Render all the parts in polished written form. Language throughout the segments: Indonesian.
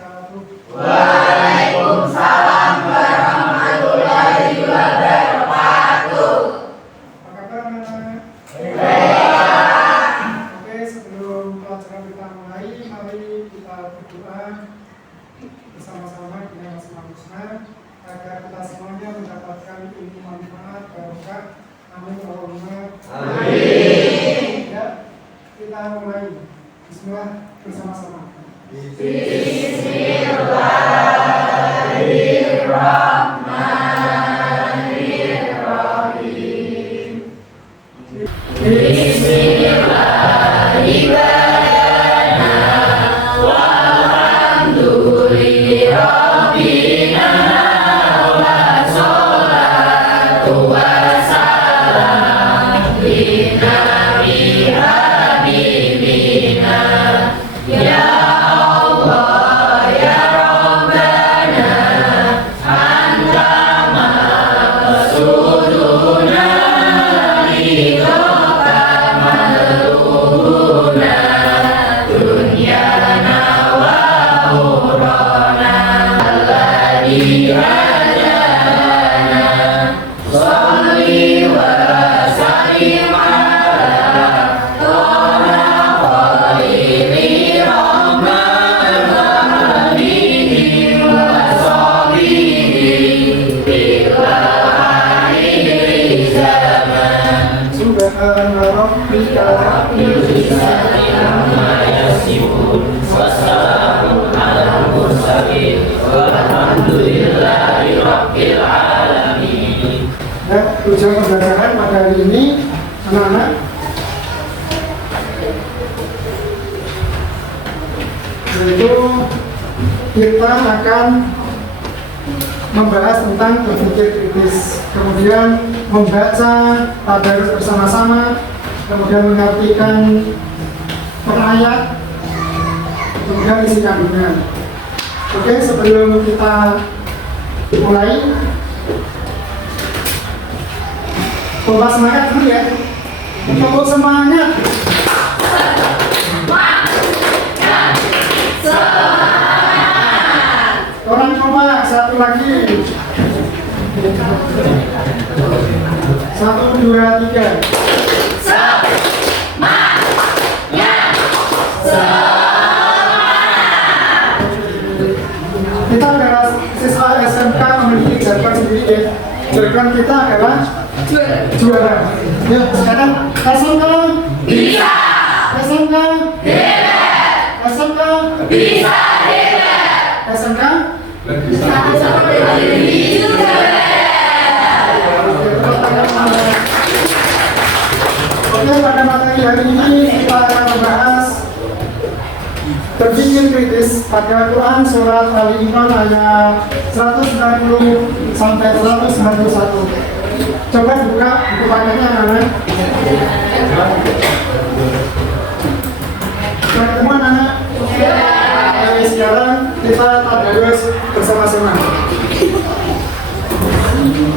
wabarakatuh. Waalaikumsalam warahmatullahi wabarakatuh. Apa kabar anak-anak? Oke, sebelum pelajaran kita mulai, mari kita berdoa bersama-sama dengan Asmaul Husna agar kita semuanya mendapatkan ilmu manfaat barokah. Amin Allahumma amin. Ya, kita mulai. Bismillah bersama-sama. Bismillahirrahmanirrahim. Bismillahirrahmanirrahim. Walhamdulillahirrahmanirrahim. Wassalatu wassalam ala nabi habibina. Ya Allah ya Rabbana anta maqsuduna ridhoka malubuna dunyana wa ukhrana alladhi hadana sholli wa sallim ala toha khairi rahman alihi wa sahbihi bila akhiri zaman. Subhana rabbika rabbil izzati amma yasifun wassalamun alal mursalin walhamdulillahi rabbil alamin. Ya, tujuan pembelajaran pada hari ini anak-anak yaitu kita akan membahas tentang berpikir kritis, kemudian membaca tadarus bersama-sama, kemudian mengartikan per ayat, kemudian isi kandungan. Oke, sebelum kita mulai, coba semangat dulu ya. Untuk semangat. Orang coba satu lagi. 1, 2, 3. Kita adalah siswa SMK memiliki jargon sendiri ya. Jargon kita adalah juara. Yuk, sekarang SMK Bisa, SMK hebat, SMK bisa hebat, SMK lebih juga. Oke, pada materi hari ini kita akan membahas berpikir kritis pada Quran surat Ali Imran ayat 190 sampai 191. Coba buka buku paketnya anak-anak. Sudah ketemu anak-anak? Oke, sekarang kita tadarus bersama-sama. 1,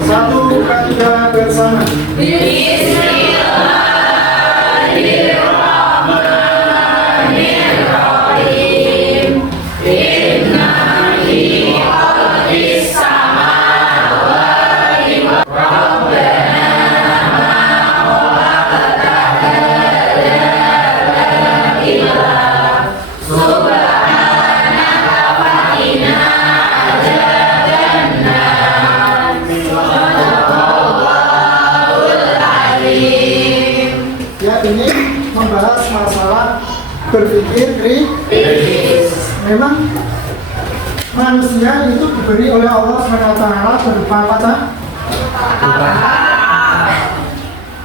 2, 3 bersama. Bismillahirrahmanirrahim. Inna li khalqis samawati wa rabbana ma khalaqta hadza illa subhanaka faqina adzabannar. Sadaqallahul azim. Ya, ini membahas masalah berpikir kritis. Memang manusia itu diberi oleh Allah SWT berupa apa?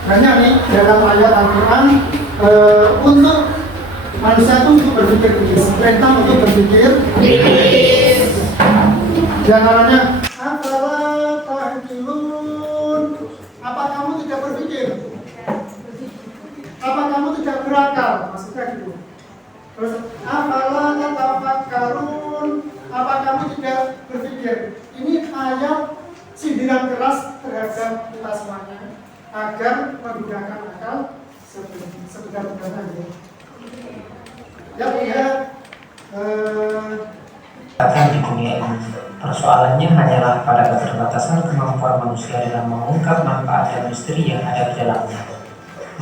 Banyak nih dalam ayat Al-Quran untuk manusia itu untuk berpikir kritis, perintah untuk berpikir kritis. Di antaranya afala ta'qilun. Apa kamu tidak berpikir? Apa kamu tidak berakal? Maksudnya gitu. Terus afala tatafakkarun. Apa kamu tidak berpikir? Ini ayat sindiran keras terhadap kita semuanya agar menggunakan akal sebenar-benarnya. Ya, Bahkan di dunia ini, persoalannya hanyalah pada keterbatasan kemampuan manusia dalam mengungkap manfaat dan misteri yang ada di dalamnya.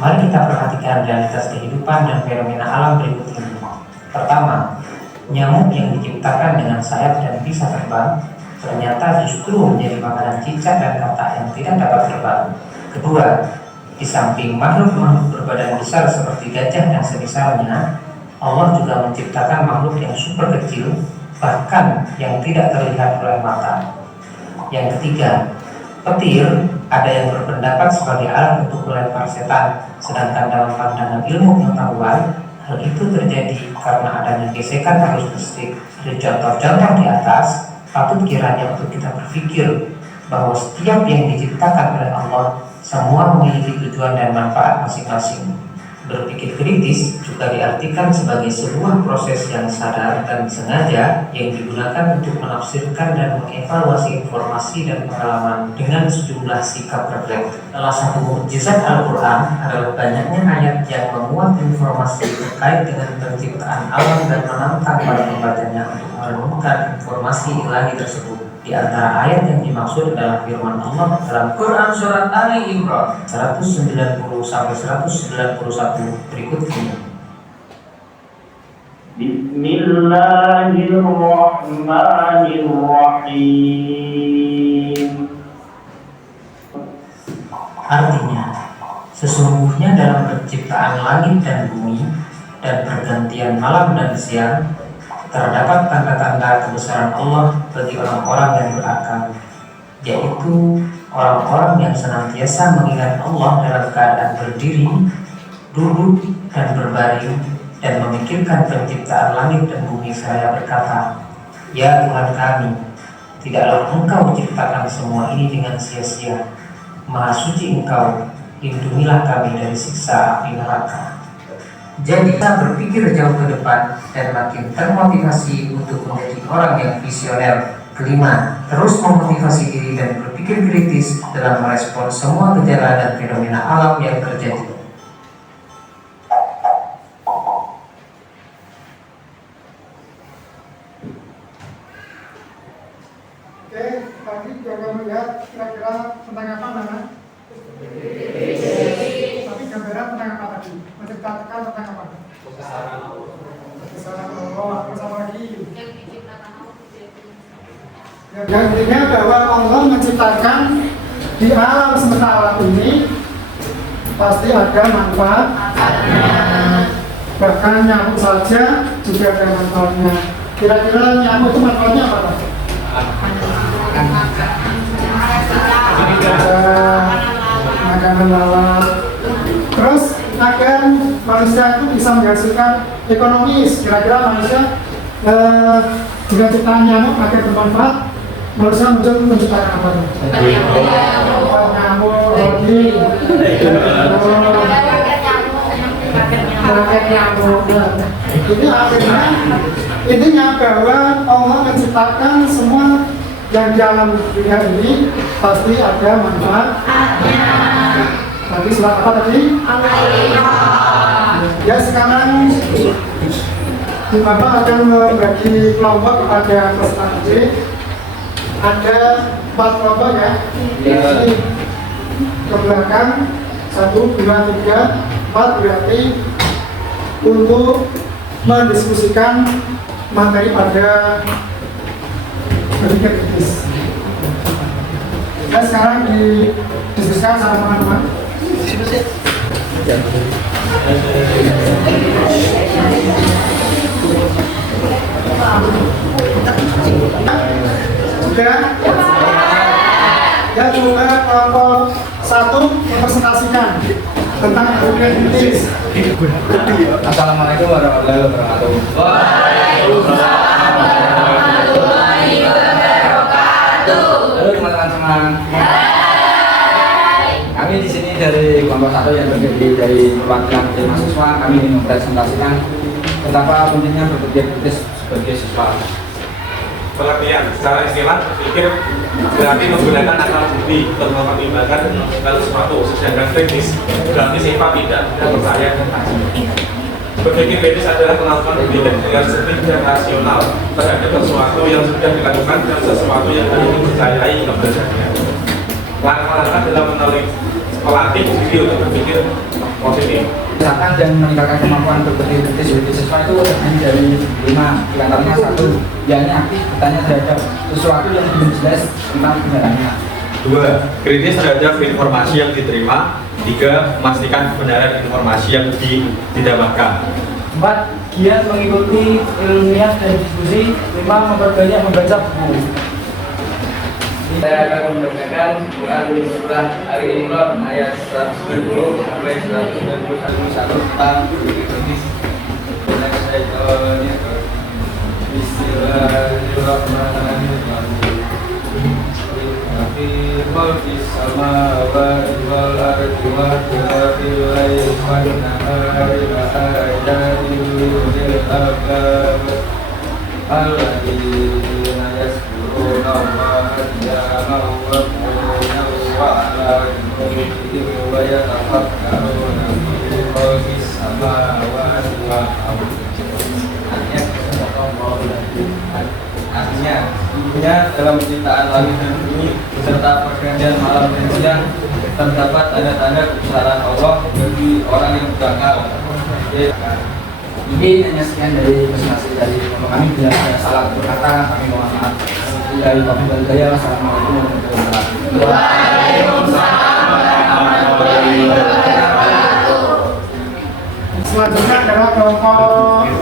Mari kita perhatikan realitas kehidupan dan fenomena alam berikut ini. Pertama, nyamuk yang diciptakan dengan sayap dan bisa terbang ternyata justru menjadi makanan cicak dan katak yang tidak dapat terbang. Kedua, di samping makhluk-makhluk berbadan besar seperti gajah dan semisalnya, Allah juga menciptakan makhluk yang super kecil, bahkan yang tidak terlihat oleh mata. Yang ketiga, petir ada yang berpendapat sebagai alat untuk melempar setan, sedangkan dalam pandangan ilmu pengetahuan, hal itu terjadi karena adanya gesekan arus listrik. Dari contoh-contoh di atas, patut kiranya untuk kita berpikir bahwa setiap yang diciptakan oleh Allah semua memiliki tujuan dan manfaat masing-masing. Berpikir kritis juga diartikan sebagai sebuah proses yang sadar dan sengaja yang digunakan untuk menafsirkan dan mengevaluasi informasi dan pengalaman dengan sejumlah sikap refleks. Salah satu mukjizat Al-Quran adalah banyaknya ayat yang memuat informasi terkait dengan penciptaan alam dan menantang para pembacanya untuk menemukan informasi ilahi tersebut. Di antara ayat yang dimaksud adalah firman Allah dalam Quran Surat Ali Imran 190-191 berikut ini. Bismillahirrahmanirrahim. Artinya, sesungguhnya dalam penciptaan langit dan bumi dan pergantian malam dan siang terdapat tanda-tanda kebesaran Allah bagi orang-orang yang berakal, yaitu orang-orang yang senantiasa mengingat Allah dalam keadaan berdiri, duduk, dan berbaring, dan memikirkan penciptaan langit dan bumi seraya berkata, "Ya Tuhan kami, tidaklah Engkau menciptakan semua ini dengan sia-sia. Maha suci Engkau, lindungilah kami dari siksa api neraka." Jadi kita berpikir jauh ke depan dan makin termotivasi untuk menjadi orang yang visioner. Kelima, terus memotivasi diri dan berpikir kritis dalam merespon semua gejala dan fenomena alam yang terjadi. Oke, tadi coba melihat kira-kira tentang apa Nana? Tapi gambaran tentang apa tadi? Menceritakan tentang apa? Kebesaran Allah. Terus apa lagi? Yang intinya bahwa Allah menciptakan di alam semesta alam ini pasti ada manfaat. Bahkan nyamuk saja juga ada manfaatnya. Kira-kira nyamuk itu manfaatnya apa? Makanan lalat. Terus agar manusia itu bisa menghasilkan ekonomis. Kira-kira manusia dengan ciptaan nyamuk agar bermanfaat, manusia muncul menciptakan apa? Nyamuk, roti, nyamuk. Ini akhirnya intinya bahwa Allah menciptakan semua yang di alam dunia ini pasti ada manfaat. Tadi surat apa tadi? Ya sekarang Bapak akan membagi kelompok kepada peserta didik. Ada 4 kelompok ya. Ini ke belakang 1, 2, 3, 4 berarti untuk mendiskusikan materi pada berpikir kritis. Kita sekarang didiskusikan sama teman-teman. Sudah? Ya coba kelompok 1 mempresentasikan tentang berpikir kritis. Assalamualaikum warahmatullahi wabarakatuh. Waalaikumsalam warahmatullahi wabarakatuh. Halo teman-teman. Kami di sini dari kelompok 1 yang terdiri dari perwakilan mahasiswa. Kami ingin mempresentasikan betapa pentingnya berpikir kritis sebagai siswa. Pengertian secara istilah berpikir berarti menggunakan akal budi untuk mempertimbangkan segala sesuatu, sedangkan kritis berarti sifat tidak percaya dan tajam. Berpikir kritis adalah melakukan berpikir dengan jernih dan rasional terhadap sesuatu yang sudah dilakukan dan sesuatu yang ingin dipercayai keberadaannya. Langkah-langkah dalam melatih diri untuk berpikir positif. Misalkan dan meningkatkan kemampuan berpikir kritis bagi siswa itu hanya dari 5, diantaranya 1, yakni aktif bertanya terhadap sesuatu yang belum jelas tentang kebenarannya. 2. Kritis terhadap informasi yang diterima. 3. Memastikan kebenaran informasi yang didapatkan. 4. Giat mengikuti ilmiah dan diskusi. 5. Memperbanyak membaca buku. Saya akan membacakan Quran surah Al-Imran ayat 190 sampai 191 tentang kritis. Bismillahirrahmanirrahim. Fi khalqis samawati wal ardi wa ikhtilafil laili wan nahari la ayatin lil albab alladzina yazkuruna Allaha qiyaman wa qu'udan wa 'ala junubihim wa yatafakkaruna fi khalqis samawati wal ardi. Artinya, sesungguhnya dalam penciptaan langit dan bumi beserta pergantian malam dan siang terdapat tanda-tanda kebesaran Allah bagi orang yang berakal. Ini hanya sekian dari presentasi dari kami. Bila ada salah berkata, kami mohon maaf. Wassalamualaikum warahmatullahi wabarakatuh. Waalaikumsalam warahmatullahi wabarakatuh. Selanjutnya adalah kelompok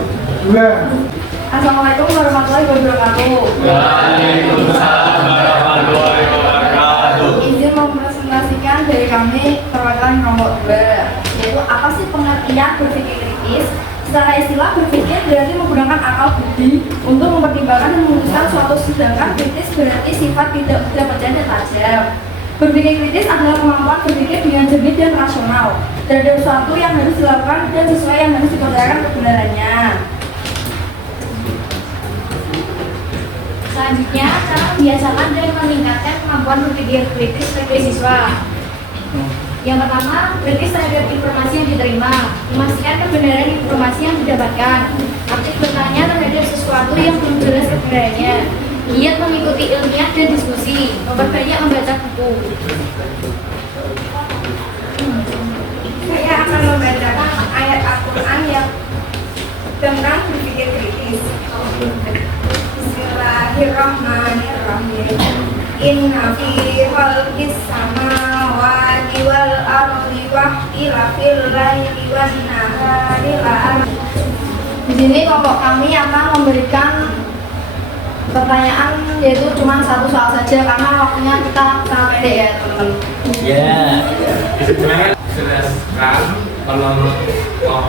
2. Assalamualaikum warahmatullahi wabarakatuh. Waalaikumsalam warahmatullahi wabarakatuh. Izin mempresentasikan dari kami perwakilan kelompok 2, yaitu apa sih pengertian berpikir kritis? Secara istilah, berpikir berarti menggunakan akal budi untuk mempertimbangkan dan memutuskan suatu, sedangkan kritis berarti sifat tidak mudah percaya dan tajam. Berpikir kritis adalah kemampuan berpikir dengan jernih dan rasional terhadap sesuatu yang harus dilakukan dan sesuai yang harus dipercayakan kebenarannya. Selanjutnya, cara membiasakan dan meningkatkan kemampuan berpikir kritis bagi siswa. Yang pertama, kritis terhadap informasi yang diterima, memastikan kebenaran informasi yang didapatkan, aktif bertanya terhadap sesuatu yang belum jelas kebenarannya, giat mengikuti ilmiah dan diskusi, memperbanyak membaca buku. Saya akan membacakan ayat Al-Quran yang tentang berpikir kritis. Bismillahirrahmanirrahim. Inna fi khalqis samawati wal ardi wa ikhtilafil laili wan nahari la. Di sini kelompok kami akan memberikan pertanyaan, yaitu cuma satu soal saja karena waktunya kita sangat pendek ya teman-teman. Jelaskan menurut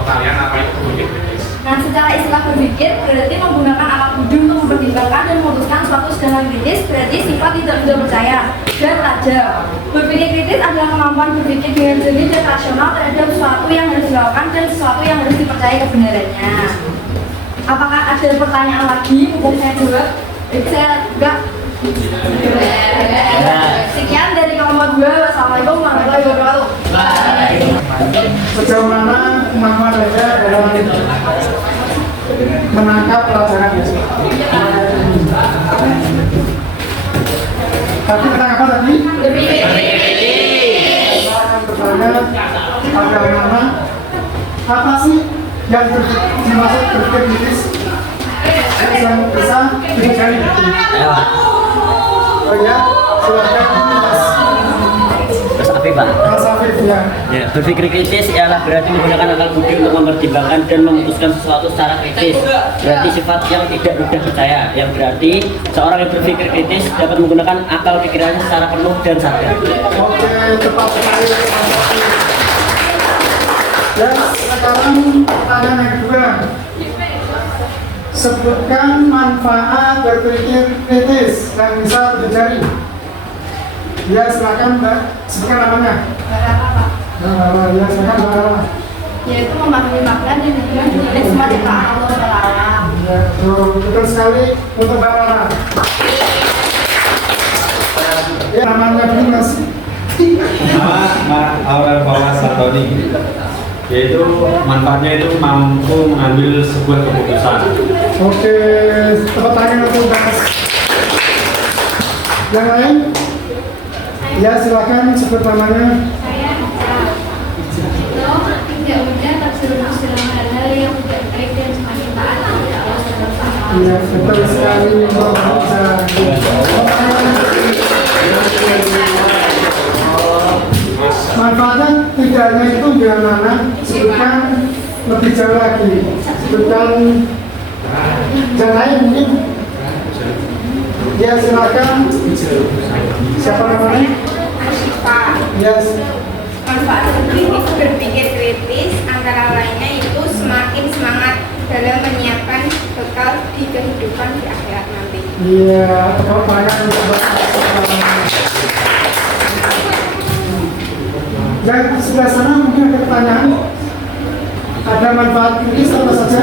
kalian apa itu berpikir kritis. Nah, secara istilah berpikir berarti menggunakan akal budi untuk mempertimbangkan dan memutuskan suatu sedangkan kritis berarti sifat tidak mudah percaya dan tajam. Berpikir kritis adalah kemampuan berpikir dengan jernih dan rasional terhadap sesuatu yang harus dilakukan dan sesuatu yang harus dipercaya kebenarannya. Apakah ada pertanyaan lagi? Mungkin saya jawab. Saya enggak. Sekian dari kelompok 2. Wassalamualaikum warahmatullahi wabarakatuh. Sejauh mana kemampuan Anda dalam menangkap pelajaran besok? Tadi tentang apa tadi? Bertanya pada mana apa sih yang dimaksud berpikir kritis yang bisa dipelajari? Oh ya, silakan Mas Afif ya. Ya, berpikir kritis ialah berarti menggunakan akal budi untuk mempertimbangkan dan memutuskan sesuatu secara kritis. Berarti sifat yang tidak mudah percaya, yang berarti seorang yang berpikir kritis dapat menggunakan akal pikirannya secara penuh dan sadar. Oke, tepat sekali. Dan sekarang pertanyaan yang kedua. Sebutkan manfaat berpikir kritis yang bisa terjadi. Ya, silakan Mbak, sebutkan namanya. Ya, silakan Mbak. Yaitu memahami makna dan tujuan dari semua ciptaan Allah Taala. Ya, betul sekali untuk Mbak Rara. Ya, namanya dulu Mas. Nama Aurel Paula Santoni. yaitu manfaatnya itu mampu mengambil sebuah keputusan. Oke, tepuk tangan untuk Mas. Yang lain? Ya, silakan sebut namanya. Saya tidak mudah terjerumus dalam hal-hal yang tidak baik dan semakin taat kepada Allah SWT. Iya, betul sekali. Manfaatnya tidak hanya itu dengan anak, sebutkan lebih jauh lagi. Sebutkan yang lain mungkin. Ya, silakan. Siapa namanya? Asyifa. Yes. Manfaat berpikir kritis antara lainnya itu semakin semangat dalam menyiapkan bekal di kehidupan di akhirat nanti. Iya, tepuk tangan untuk Bapak. Yang sebelah sana mungkin ada pertanyaan. Ada manfaat kritis apa saja?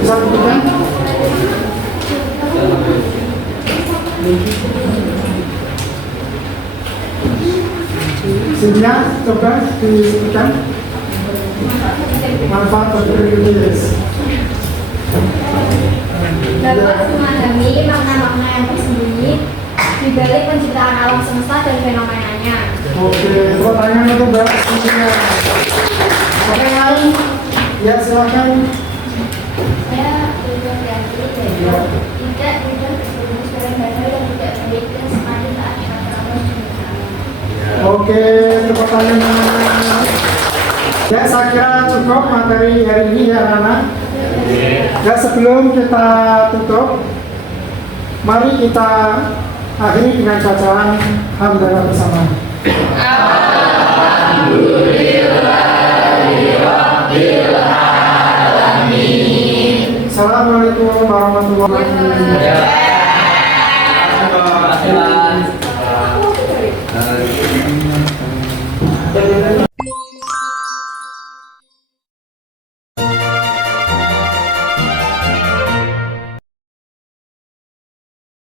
Bisa sebutkan? Sintia, coba disebutkan manfaat berpikir kritis. Dapat memahami makna-makna yang tersembunyi di balik penciptaan alam semesta dan fenomenanya. Oke, pertanyaan untuk Mbak Sintia. Ada yang lain? Ya, silakan. Saya tidak tidak terjerumus dalam hal-hal yang tidak baik dan semakin taat kepada Allah SWT. Oke, pertanyaan. Ya, saya kira cukup materi hari ini ya, Rana. Ya, sebelum kita tutup, mari kita akhiri dengan bacaan hamdalah bersama. Assalamualaikum warahmatullahi wabarakatuh.